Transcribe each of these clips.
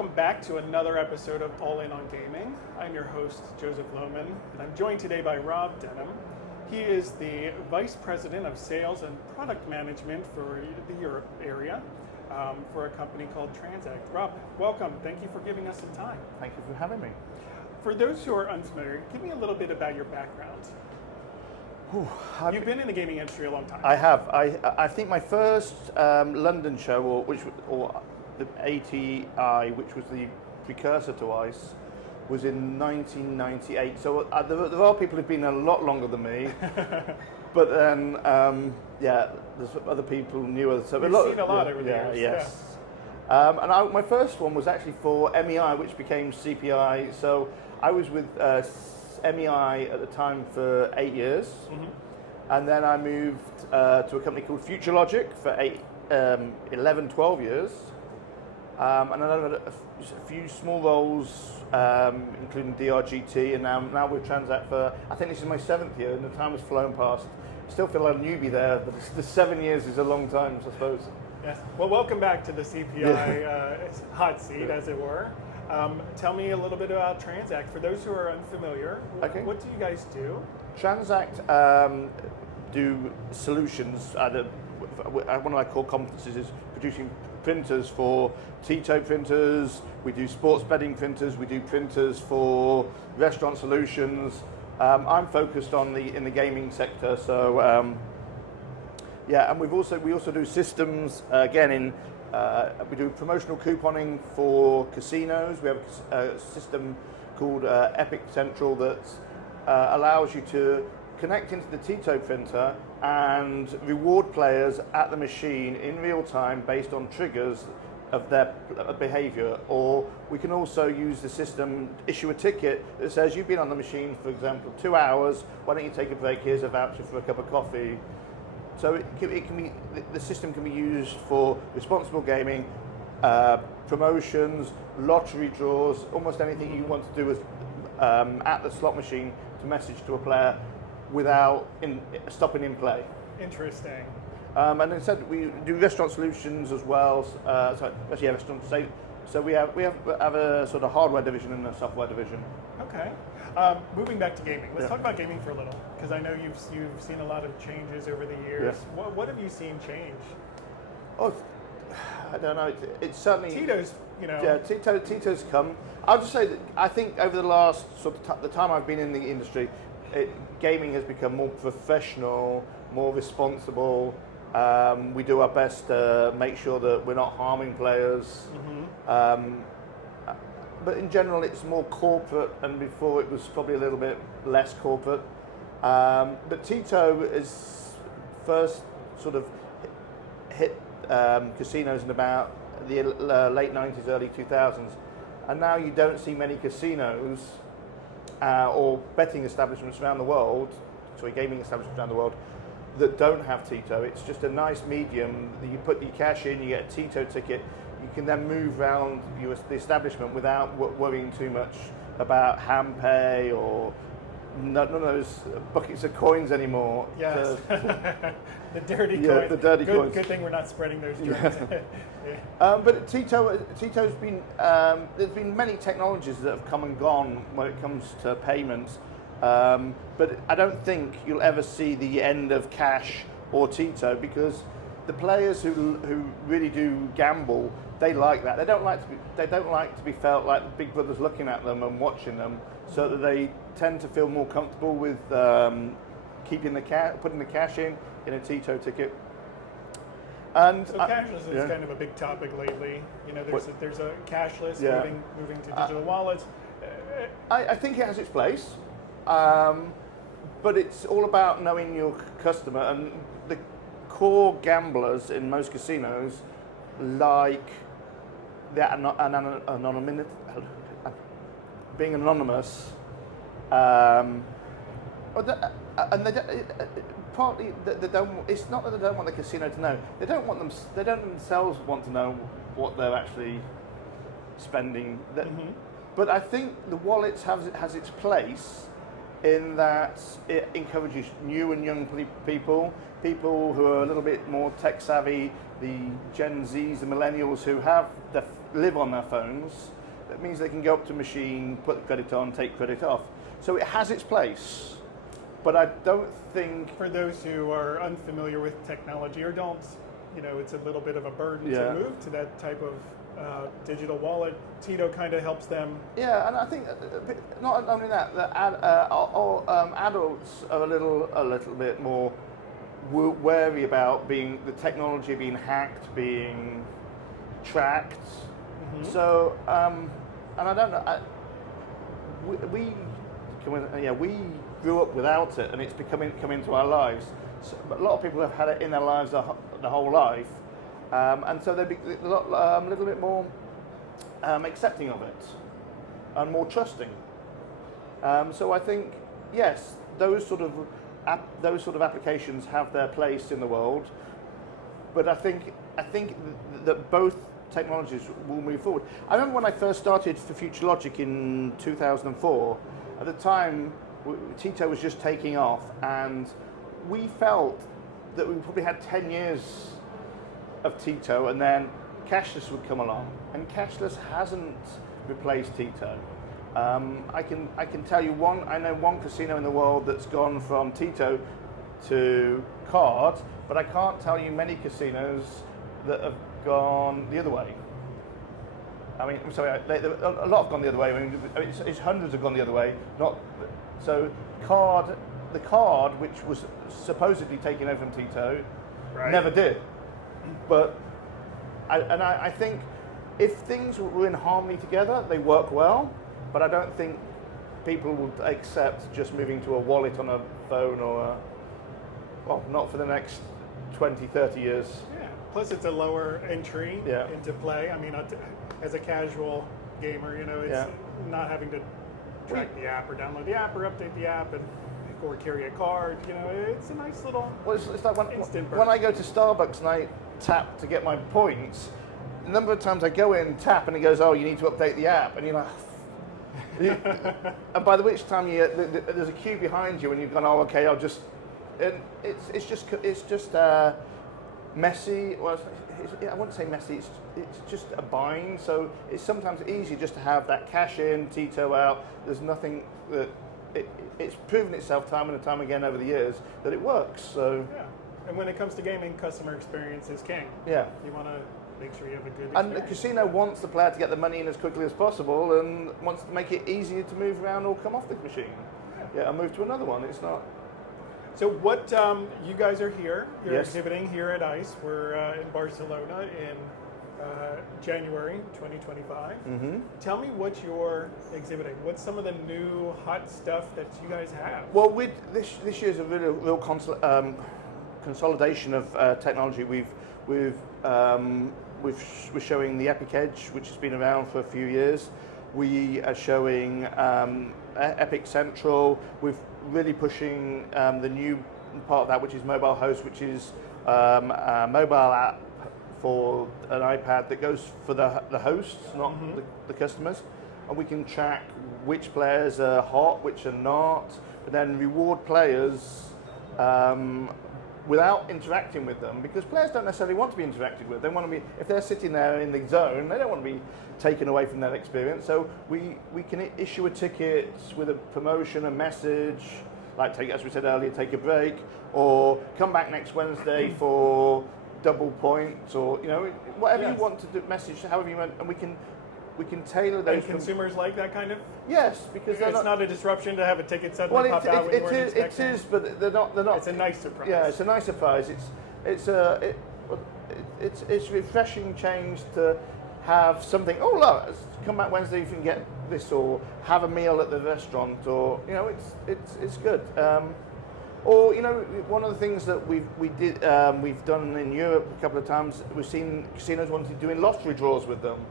welcome back to another episode of All In on Gaming. I'm your host, Joseph Lohmann, and I'm joined today by Rob Denham. He is the Vice President of Sales and Product Management for the Europe area for a company called TransAct. Rob, welcome. Thank you for giving us some time. Thank you for having me. For those who are unfamiliar, give me a little bit about your background. You've been in the gaming industry a long time. I have. I think my first London show, or the ATI, which was the precursor to ICE, was in 1998. So there are people who've been a lot longer than me, but then there's other people newer. So You've seen a lot over the years. Yes. My first one was actually for MEI, which became CPI. So I was with MEI at the time for 8 years, and then I moved to a company called Future Logic for 11, 12 years, and then I had a few small roles, including DRGT, and now with TransAct for, I think this is my 7th year, and the time has flown past. Still feel like a newbie there, but the 7 years is a long time, I suppose. Yes. Well, welcome back to the CPI hot seat, as it were. Tell me a little bit about TransAct. For those who are unfamiliar, what do you guys do? TransAct do solutions. One of my core competencies is producing printers for Tito printers. We do sports betting printers. We do printers for restaurant solutions. I'm focused on in the gaming sector. So and we also do systems again we do promotional couponing for casinos. We have a system called Epic Central that allows you to connect into the Tito printer and reward players at the machine in real time based on triggers of their behavior. Or we can also use the system, issue a ticket that says you've been on the machine for example 2 hours, why don't you take a break, here's a voucher for a cup of coffee. So the system can be used for responsible gaming, promotions, lottery draws, almost anything you want to do at the slot machine to message to a player without stopping in play. Interesting. And instead we do restaurant solutions as well. Restaurant. So we have a sort of hardware division and a software division. Okay. Moving back to gaming, let's talk about gaming for a little, because I know you've seen a lot of changes over the years. Yeah. What have you seen change? Oh, I don't know. It's certainly Tito's. Yeah, Tito's come. I'll just say that I think over the last the time I've been in the industry, gaming has become more professional, more responsible. We do our best to make sure that we're not harming players. But in general, it's more corporate, and before it was probably a little bit less corporate. But Tito is first sort of hit casinos in about the late 90s, early 2000s. And now you don't see many casinos or betting establishments around the world, gaming establishments around the world, that don't have Tito. It's just a nice medium that you put your cash in, you get a Tito ticket. You can then move around the establishment without worrying too much about hand pay or none of those buckets of coins anymore. Yes, the dirty coins. The dirty coins. Good thing we're not spreading those germs. But Tito's been, there's been many technologies that have come and gone when it comes to payments. But I don't think you'll ever see the end of cash or Tito, because the players who really do gamble, they like that. They don't like to be felt like the big brother's looking at them and watching them, so that they tend to feel more comfortable with putting the cash in a Tito ticket. And so cashless is kind of a big topic lately. There's a cashless moving to digital wallets. I think it has its place, but it's all about knowing your customer, and the core gamblers in most casinos like that anonymity, being anonymous, and partly they don't. It's not that they don't want the casino to know. They don't themselves want to know what they're actually spending. But I think the wallet has its place in that it encourages new and young people who are a little bit more tech savvy, the Gen Zs, the millennials who have live on their phones. That means they can go up to a machine, put the credit on, take credit off. So it has its place, but I don't think... For those who are unfamiliar with technology or don't, it's a little bit of a burden to move to that type of digital wallet. Tito kind of helps them. Yeah, and I think not only that, adults are a little bit more wary about the technology being hacked, being tracked. Mm-hmm. So, and I don't know. We grew up without it, and it's come into our lives. So, but a lot of people have had it in their lives the whole life, and so they'd be a little bit more accepting of it and more trusting. So I think yes, those sort of applications have their place in the world, but I think that both technologies will move forward. I remember when I first started for Future Logic in 2004. At the time, Tito was just taking off, and we felt that we probably had 10 years of Tito, and then cashless would come along, and cashless hasn't replaced Tito. I can tell you I know one casino in the world that's gone from Tito to card, but I can't tell you many casinos that have gone the other way. I mean, I'm sorry, a lot have gone the other way. I mean, it's hundreds have gone the other way. The card, which was supposedly taken over from Tito, never did. But I think if things were in harmony together, they work well. But I don't think people would accept just moving to a wallet on a phone not for the next 20, 30 years. Yeah. Plus, it's a lower entry into play. I mean, as a casual gamer, it's not having to track the app or download the app or update the app or carry a card. It's a nice little it's like instant when I go to Starbucks and I tap to get my points, the number of times I go in, tap, and it goes, oh, you need to update the app, and you're like... and by the which time there's a queue behind you, and you've gone, oh, okay, I'll just... And it's just messy. Well, I wouldn't say messy. It's just a bind. So it's sometimes easy just to have that cash in, Tito out. There's nothing that it's proven itself time and time again over the years that it works. So yeah. And when it comes to gaming, customer experience is king. Yeah. You want to make sure you have a good experience. And the casino wants the player to get the money in as quickly as possible, and wants to make it easier to move around or come off the machine. Yeah, and move to another one. It's not. So what, you guys are here, you're Yes. exhibiting here at ICE. We're in Barcelona in January 2025. Mm-hmm. Tell me what you're exhibiting. What's some of the new hot stuff that you guys have? Well, this year's a real consolidation of technology. We're showing the Epic Edge, which has been around for a few years. We are showing Epic Central. We're really pushing the new part of that, which is Mobile Host, which is a mobile app for an iPad that goes for the hosts, not the customers. And we can track which players are hot, which are not, but then reward players without interacting with them, because players don't necessarily want to be interacted with. They want to be, if they're sitting there in the zone, they don't want to be taken away from that experience. So we can issue a ticket with a promotion, a message, like as we said earlier, take a break, or come back next Wednesday for double points, or whatever you want to do, message, however you want, and we can tailor those. And consumers like that kind of? Yes, because it's not a disruption to have a ticket suddenly pop out when you weren't expecting. It is, but they're not. It's a nice surprise. Yeah, it's a nice surprise. It's refreshing change to have something. Oh look, come back Wednesday, you can get this, or have a meal at the restaurant, or it's good. Or one of the things that we've done in Europe a couple of times. We've seen casinos wanting to do lottery draws with them.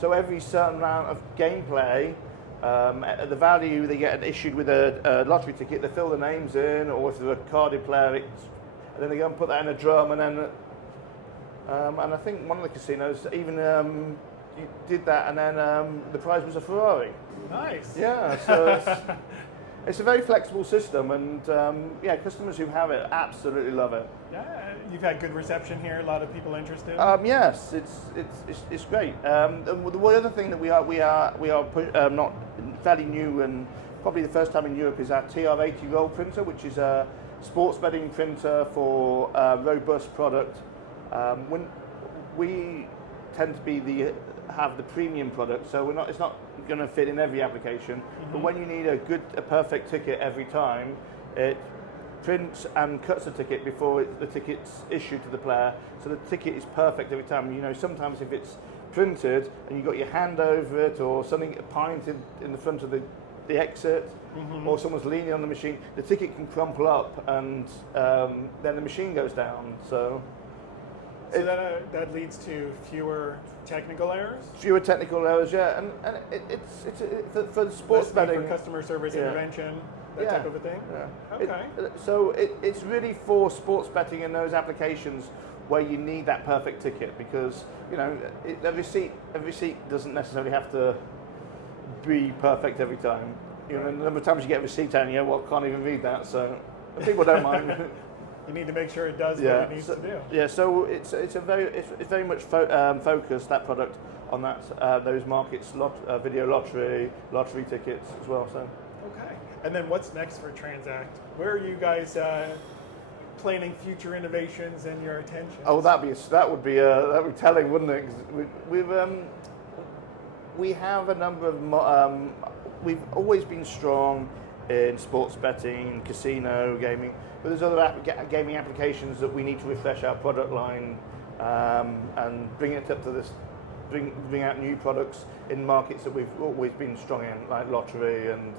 So every certain amount of gameplay, the value they get issued with a lottery ticket, they fill the names in, or if they're a carded player, and then they go and put that in a drum, and then and I think one of the casinos even did that, and then the prize was a Ferrari. Nice. Yeah, so it's a very flexible system, and yeah, customers who have it absolutely love it. Yeah, you've had good reception here. A lot of people interested. Yes, it's great. The other thing that we are not fairly new and probably the first time in Europe is our TR80 roll printer, which is a sports betting printer for a robust product. When we tend to have the premium product, so it's not going to fit in every application. But when you need a perfect ticket every time, it prints and cuts the ticket before the ticket's issued to the player, so the ticket is perfect every time. You know, sometimes if it's printed and you've got your hand over it or something, a pint in the front of the exit, or someone's leaning on the machine, the ticket can crumple up and then the machine goes down. So that leads to fewer technical errors? Fewer technical errors, yeah, and it's for sports betting, for customer service intervention, that type of a thing. Yeah. Okay. So it's really for sports betting and those applications where you need that perfect ticket, because you know every seat doesn't necessarily have to be perfect every time. You know, the number of times you get a receipt and you can't even read that, so people don't mind. You need to make sure it does what it needs to do. Yeah, so it's very much focused, that product, on those markets, video lottery tickets as well. So. Okay, and then what's next for TransAct? Where are you guys planning future innovations and your attention? Oh, that would be telling, wouldn't it? 'Cause we have a number of we've always been strong in sports betting, casino gaming, but there's other gaming applications that we need to refresh our product line and bring it up to this, bring out new products in markets that we've always been strong in, like lottery and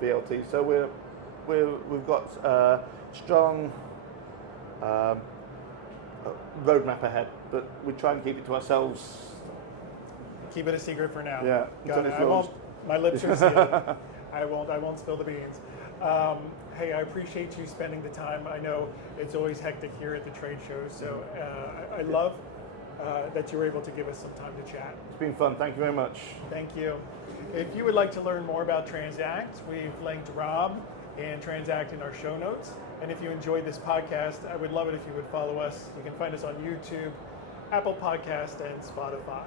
VLT. So we've got a strong roadmap ahead, but we try and keep it to ourselves. Keep it a secret for now. Yeah, got it. My lips are sealed. I won't spill the beans. Hey, I appreciate you spending the time. I know it's always hectic here at the trade shows, so I love that you were able to give us some time to chat. It's been fun. Thank you very much. Thank you. If you would like to learn more about TransAct, we've linked Rob and TransAct in our show notes. And if you enjoyed this podcast, I would love it if you would follow us. You can find us on YouTube, Apple Podcast, and Spotify.